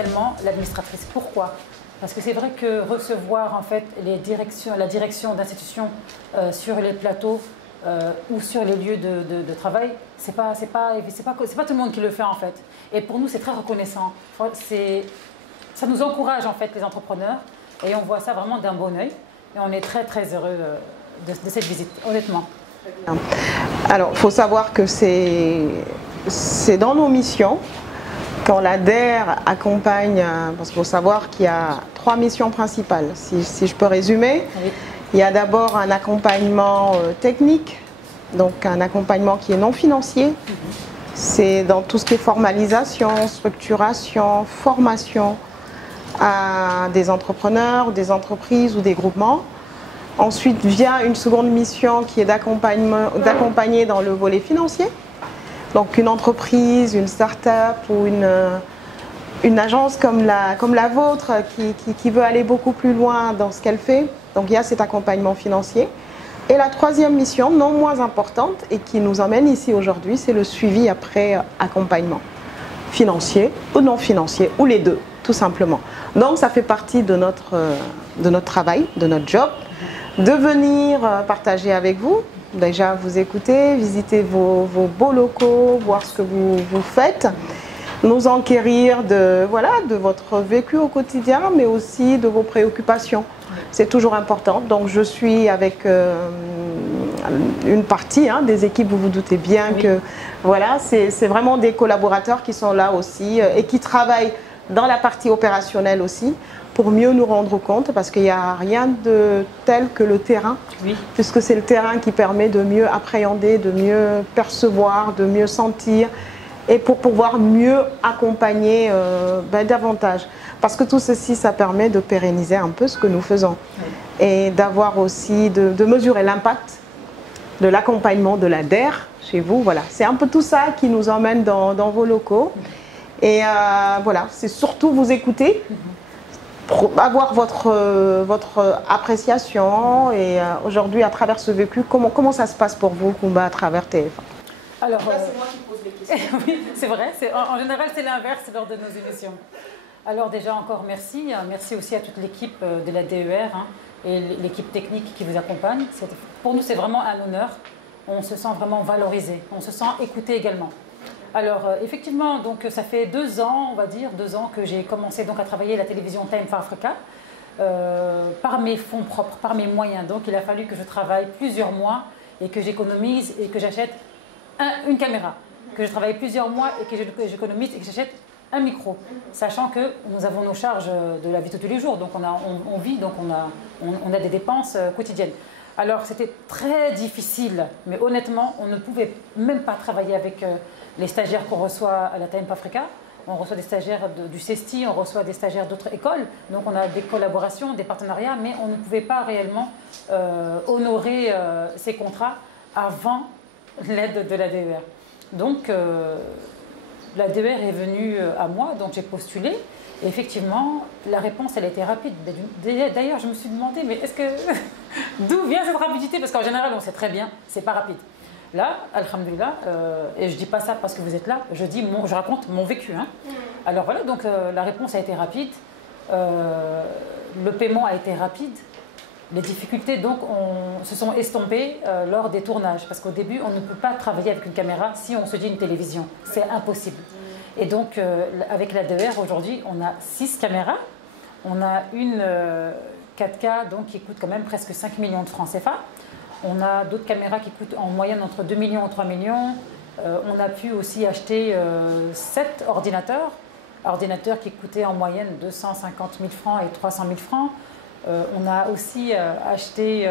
spécialement l'administratrice. Pourquoi? Parce que c'est vrai que recevoir en fait la direction d'institutions sur les plateaux ou sur les lieux de travail, c'est pas tout le monde qui le fait en fait. Et pour nous, c'est très reconnaissant. Ça nous encourage en fait les entrepreneurs et on voit ça vraiment d'un bon œil. Et on est très très heureux de cette visite, honnêtement. Alors, il faut savoir que c'est dans nos missions. Quand la DER accompagne, parce qu'il faut savoir qu'il y a 3 missions principales, si je peux résumer. Oui. Il y a d'abord un accompagnement technique, donc un accompagnement qui est non financier. C'est dans tout ce qui est formalisation, structuration, formation à des entrepreneurs, des entreprises ou des groupements. Ensuite vient une seconde mission qui est d'accompagner dans le volet financier. Donc une entreprise, une start-up ou une agence comme la vôtre qui veut aller beaucoup plus loin dans ce qu'elle fait. Donc il y a cet accompagnement financier. Et la troisième mission, non moins importante et qui nous emmène ici aujourd'hui, c'est le suivi après accompagnement. Financier ou non financier, ou les deux, tout simplement. Donc ça fait partie de notre travail, de notre job, de venir partager avec vous. Déjà vous écouter, visiter vos beaux locaux, voir ce que vous faites, nous enquérir de votre vécu au quotidien, mais aussi de vos préoccupations. C'est toujours important. Donc je suis avec une partie des équipes, vous vous doutez bien que voilà, c'est vraiment des collaborateurs qui sont là aussi et qui travaillent dans la partie opérationnelle aussi, pour mieux nous rendre compte, parce qu'il n'y a rien de tel que le terrain, puisque c'est le terrain qui permet de mieux appréhender, de mieux percevoir, de mieux sentir, et pour pouvoir mieux accompagner davantage. Parce que tout ceci, ça permet de pérenniser un peu ce que nous faisons, et d'avoir aussi, de mesurer l'impact de l'accompagnement de la DER chez vous. Voilà, c'est un peu tout ça qui nous emmène dans vos locaux. Et voilà, c'est surtout vous écouter, avoir votre appréciation. Et aujourd'hui, à travers ce vécu, comment ça se passe pour vous, Koumba, à travers TF1? Alors, c'est moi qui pose les questions. Oui, c'est vrai. En général, c'est l'inverse lors de nos émissions. Alors déjà, encore merci. Merci aussi à toute l'équipe de la DER et l'équipe technique qui vous accompagne. Pour nous, c'est vraiment un honneur. On se sent vraiment valorisé. On se sent écouté également. Alors, effectivement, donc, ça fait 2 ans, on va dire, 2 ans que j'ai commencé donc, à travailler à la télévision Time for Africa par mes fonds propres, par mes moyens. Donc, il a fallu que je travaille plusieurs mois et que j'économise et que j'achète une caméra. Que je travaille plusieurs mois et que j'économise et que j'achète un micro. Sachant que nous avons nos charges de la vie de tous les jours. Donc, on vit, donc on a des dépenses quotidiennes. Alors, c'était très difficile, mais honnêtement, on ne pouvait même pas travailler avec les stagiaires qu'on reçoit à la Time for Africa. On reçoit des stagiaires du CESTI, on reçoit des stagiaires d'autres écoles. Donc, on a des collaborations, des partenariats, mais on ne pouvait pas réellement honorer ces contrats avant l'aide de la DER. Donc, la DER est venue à moi, donc j'ai postulé. Et effectivement, la réponse, elle a été rapide. D'ailleurs, je me suis demandé, mais est-ce que d'où vient cette rapidité? Parce qu'en général, on sait très bien, c'est pas rapide. Là, alhamdoulilah, et je dis pas ça parce que vous êtes là, je raconte mon vécu. Alors voilà, donc la réponse a été rapide, le paiement a été rapide. Les difficultés donc se sont estompées lors des tournages, parce qu'au début, on ne peut pas travailler avec une caméra si on se dit une télévision. C'est impossible. Et donc, avec la DER, aujourd'hui, on a 6 caméras. On a une 4K donc, qui coûte quand même presque 5 millions de francs CFA. On a d'autres caméras qui coûtent en moyenne entre 2 millions et 3 millions. On a pu aussi acheter 7 ordinateurs qui coûtaient en moyenne 250 000 francs et 300 000 francs. On a aussi acheté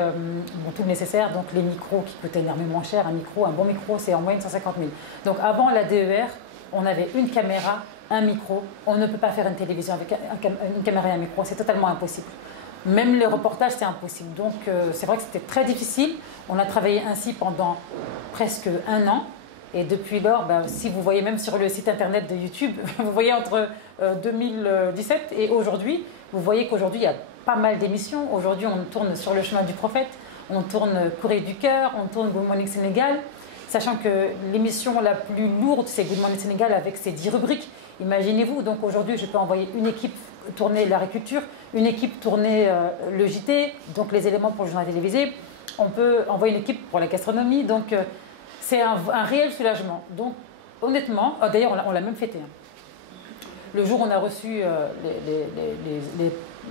tout le nécessaire, donc les micros qui coûtaient énormément cher. Un bon micro, c'est en moyenne 150 000. Donc avant la DER, on avait une caméra, un micro. On ne peut pas faire une télévision avec une caméra et un micro, c'est totalement impossible. Même les reportages, c'est impossible. Donc c'est vrai que c'était très difficile. On a travaillé ainsi pendant presque 1 an. Et depuis lors, si vous voyez même sur le site internet de YouTube, vous voyez entre 2017 et aujourd'hui, vous voyez qu'aujourd'hui, il y a pas mal d'émissions. Aujourd'hui, on tourne sur le chemin du prophète, on tourne Corée du cœur, on tourne Good Morning Sénégal. sachant que l'émission la plus lourde, c'est Good Morning Sénégal avec ses 10 rubriques. Imaginez-vous, donc aujourd'hui, je peux envoyer une équipe tourner l'agriculture, une équipe tourner le JT, donc les éléments pour le journal télévisé. On peut envoyer une équipe pour la gastronomie, donc c'est un réel soulagement. Donc honnêtement, d'ailleurs on l'a même fêté. Hein. Le jour où on a reçu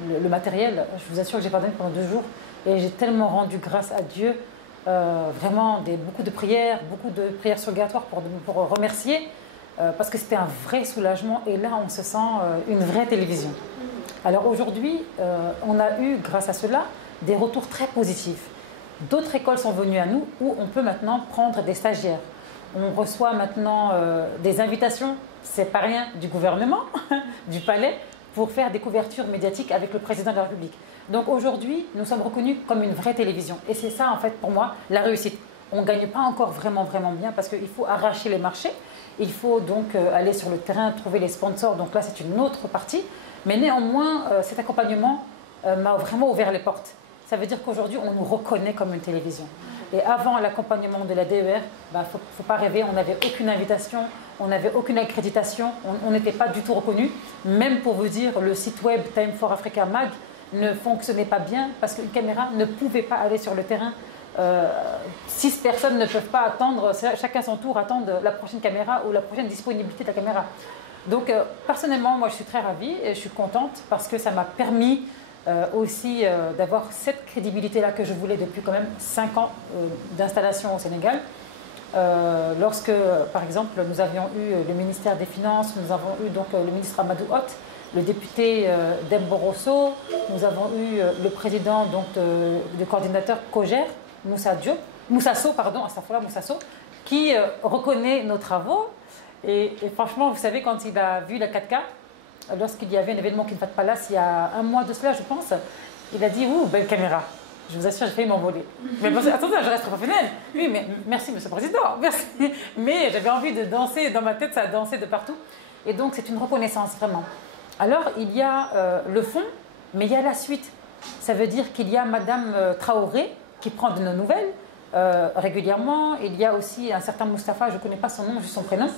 le matériel, je vous assure que j'ai pas dormi pendant 2 jours et j'ai tellement rendu grâce à Dieu, vraiment beaucoup de prières surrogatoires pour remercier, parce que c'était un vrai soulagement et là on se sent une vraie télévision. Alors aujourd'hui, on a eu grâce à cela des retours très positifs. D'autres écoles sont venues à nous où on peut maintenant prendre des stagiaires. On reçoit maintenant des invitations, c'est pas rien, du gouvernement, du palais, pour faire des couvertures médiatiques avec le président de la République. Donc aujourd'hui, nous sommes reconnus comme une vraie télévision. Et c'est ça, en fait, pour moi, la réussite. On ne gagne pas encore vraiment bien parce qu'il faut arracher les marchés. Il faut donc aller sur le terrain, trouver les sponsors. Donc là, c'est une autre partie. Mais néanmoins, cet accompagnement m'a vraiment ouvert les portes. Ça veut dire qu'aujourd'hui, on nous reconnaît comme une télévision. Et avant l'accompagnement de la DER, faut pas rêver, on n'avait aucune invitation, on n'avait aucune accréditation, on n'était pas du tout reconnus. Même pour vous dire, le site web Time for Africa Mag ne fonctionnait pas bien parce qu'une caméra ne pouvait pas aller sur le terrain. 6 personnes ne peuvent pas attendre, chacun son tour, attendre la prochaine caméra ou la prochaine disponibilité de la caméra. Donc personnellement, moi je suis très ravie et je suis contente parce que ça m'a permis aussi d'avoir cette crédibilité-là que je voulais depuis quand même 5 ans d'installation au Sénégal. Lorsque, par exemple, nous avions eu le ministère des Finances, nous avons eu donc le ministre Amadou Hott, le député Dembo Rosso, nous avons eu le président donc, du coordinateur COGER, Moussa Sow, qui reconnaît nos travaux. Et franchement, vous savez, quand il a vu la 4K, lorsqu'il y avait un événement King Fahd Palace, il y a un mois de cela, je pense, il a dit « Ouh, belle caméra !» Je vous assure, j'ai failli m'envoler. Mais attendez, je reste professionnelle. Oui, mais merci, Monsieur le Président, merci. Mais j'avais envie de danser, dans ma tête, ça a dansé de partout. Et donc, c'est une reconnaissance, vraiment. Alors, il y a le fond, mais il y a la suite. Ça veut dire qu'il y a Madame Traoré, qui prend de nos nouvelles régulièrement. Il y a aussi un certain Moustapha, je ne connais pas son nom, juste son prénom.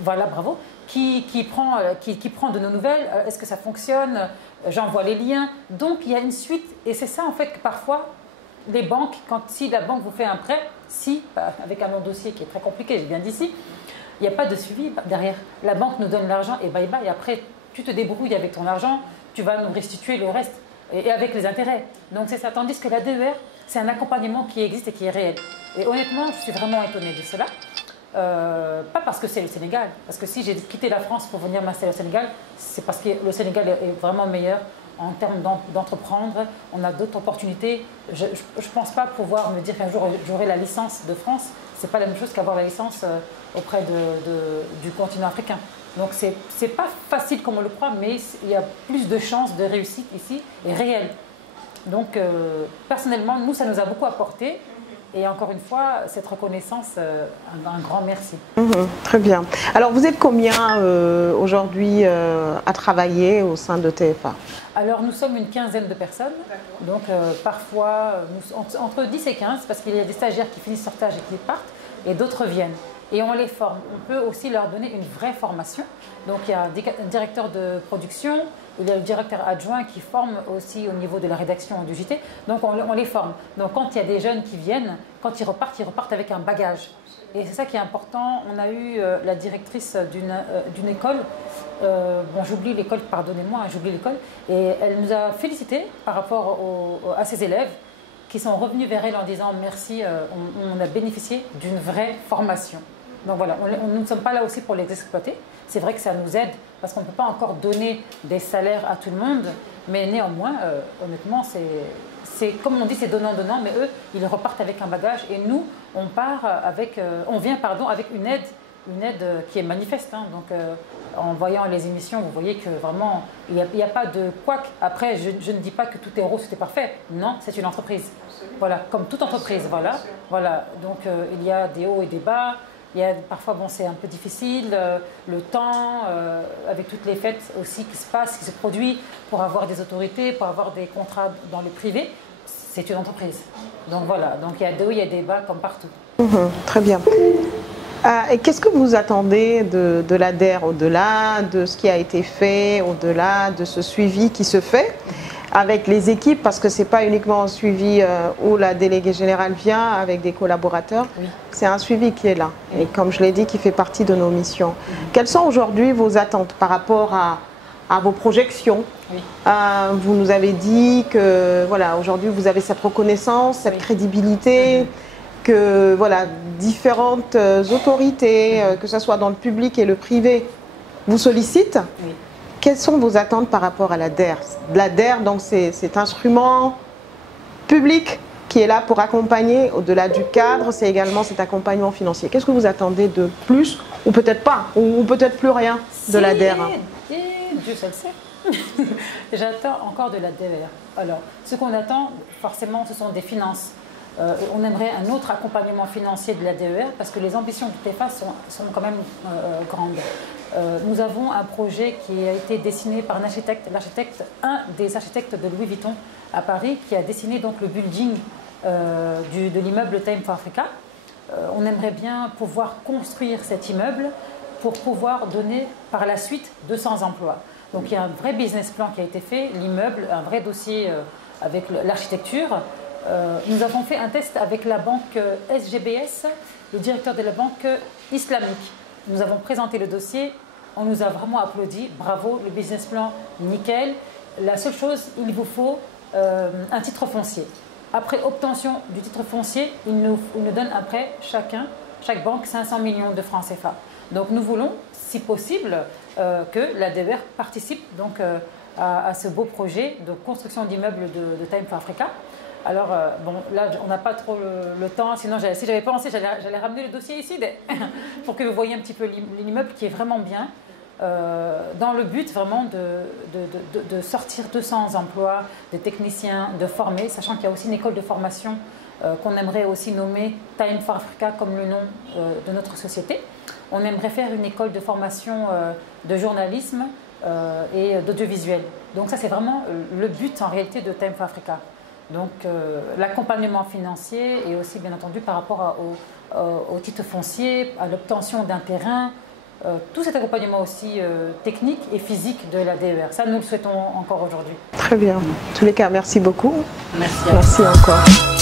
Voilà, bravo. Qui prend de nos nouvelles. Est-ce que ça fonctionne? J'envoie les liens. Donc, il y a une suite. Et c'est ça, en fait, que parfois, les banques, si la banque vous fait un prêt, avec un long dossier qui est très compliqué, j'ai bien dit il n'y a pas de suivi derrière. La banque nous donne l'argent et bye bye. Et après, tu te débrouilles avec ton argent, tu vas nous restituer le reste et avec les intérêts. Donc, c'est ça. Tandis que la DER, c'est un accompagnement qui existe et qui est réel. Et honnêtement, je suis vraiment étonnée de cela. Pas parce que c'est le Sénégal, parce que si j'ai quitté la France pour venir m'installer au Sénégal, c'est parce que le Sénégal est vraiment meilleur en termes d'entreprendre, on a d'autres opportunités. Je ne pense pas pouvoir me dire qu'un jour j'aurai la licence de France, c'est pas la même chose qu'avoir la licence auprès du continent africain. Donc c'est pas facile comme on le croit, mais il y a plus de chances de réussite ici et réelle. Donc personnellement, nous ça nous a beaucoup apporté. Et encore une fois, cette reconnaissance, un grand merci. Très bien. Alors, vous êtes combien aujourd'hui à travailler au sein de TFA? Alors, nous sommes une 15aine de personnes. Donc, parfois, entre 10 et 15, parce qu'il y a des stagiaires qui finissent leur stage et qui partent, et d'autres viennent. Et on les forme. On peut aussi leur donner une vraie formation. Donc, il y a un directeur de production, il y a le directeur adjoint qui forme aussi au niveau de la rédaction du JT. Donc, on les forme. Donc, quand il y a des jeunes qui viennent, quand ils repartent avec un bagage. Et c'est ça qui est important. On a eu la directrice d'une école. Bon, j'oublie l'école, pardonnez-moi, j'oublie l'école. Et elle nous a félicité par rapport à ses élèves qui sont revenus vers elle en disant merci, on a bénéficié d'une vraie formation. Donc voilà, nous ne sommes pas là aussi pour les exploiter. C'est vrai que ça nous aide parce qu'on ne peut pas encore donner des salaires à tout le monde, mais néanmoins, honnêtement, c'est comme on dit, c'est donnant-donnant, mais eux, ils repartent avec un bagage et nous, on vient avec une aide qui est manifeste. Hein. Donc, en voyant les émissions, vous voyez que vraiment, il n'y a pas de couac. Après, je ne dis pas que tout est rose, tout est parfait. Non, c'est une entreprise. Voilà, comme toute entreprise, voilà. Donc, il y a des hauts et des bas. Parfois, bon, c'est un peu difficile, le temps, avec toutes les fêtes aussi qui se passent, qui se produisent, pour avoir des autorités, pour avoir des contrats dans le privé. c'est une entreprise. Donc voilà, donc il y a des hauts, il y a des bas comme partout. Très bien. Et qu'est-ce que vous attendez de l'ADER, au-delà de ce qui a été fait, au-delà de ce suivi qui se fait avec les équipes, parce que ce n'est pas uniquement un suivi où la déléguée générale vient avec des collaborateurs, c'est un suivi qui est là, et comme je l'ai dit, qui fait partie de nos missions. Quelles sont aujourd'hui vos attentes par rapport à vos projections? Vous nous avez dit que voilà, aujourd'hui vous avez cette reconnaissance, cette crédibilité, que voilà, différentes autorités, que ce soit dans le public et le privé, vous sollicitent. Quelles sont vos attentes par rapport à l'ADER? L'ADER, donc, c'est cet instrument public qui est là pour accompagner, au-delà du cadre, c'est également cet accompagnement financier. Qu'est-ce que vous attendez de plus, ou peut-être pas, ou peut-être plus rien de l'ADER? Dieu seul sait. J'attends encore de l'ADER. Alors, ce qu'on attend, forcément, ce sont des finances. On aimerait un autre accompagnement financier de l'ADER parce que les ambitions du TEFA sont quand même grandes. Nous avons un projet qui a été dessiné par un architecte, un des architectes de Louis Vuitton à Paris, qui a dessiné donc le building de l'immeuble Time for Africa. On aimerait bien pouvoir construire cet immeuble pour pouvoir donner par la suite 200 emplois. Donc il y a un vrai business plan qui a été fait, l'immeuble, un vrai dossier avec l'architecture. Nous avons fait un test avec la banque SGBS, le directeur de la banque islamique. Nous avons présenté le dossier, on nous a vraiment applaudi, bravo, le business plan, nickel. La seule chose, il vous faut un titre foncier. Après obtention du titre foncier, il nous donne après chaque banque 500 millions de francs CFA. Donc nous voulons, si possible, que l'ADER participe donc, à ce beau projet de construction d'immeubles de Time for Africa. Alors, bon, là, on n'a pas trop le temps, sinon, si j'avais pensé, j'allais ramener le dossier ici pour que vous voyez un petit peu l'immeuble qui est vraiment bien, dans le but vraiment de sortir 200 emplois de techniciens, de former, sachant qu'il y a aussi une école de formation qu'on aimerait aussi nommer Time for Africa comme le nom de notre société. On aimerait faire une école de formation de journalisme et d'audiovisuel. Donc ça, c'est vraiment le but en réalité de Time for Africa. Donc l'accompagnement financier et aussi bien entendu par rapport au titre foncier, à l'obtention d'un terrain, tout cet accompagnement aussi technique et physique de la DER. Ça, nous le souhaitons encore aujourd'hui. Très bien. En tous les cas, merci beaucoup. Merci. Merci encore.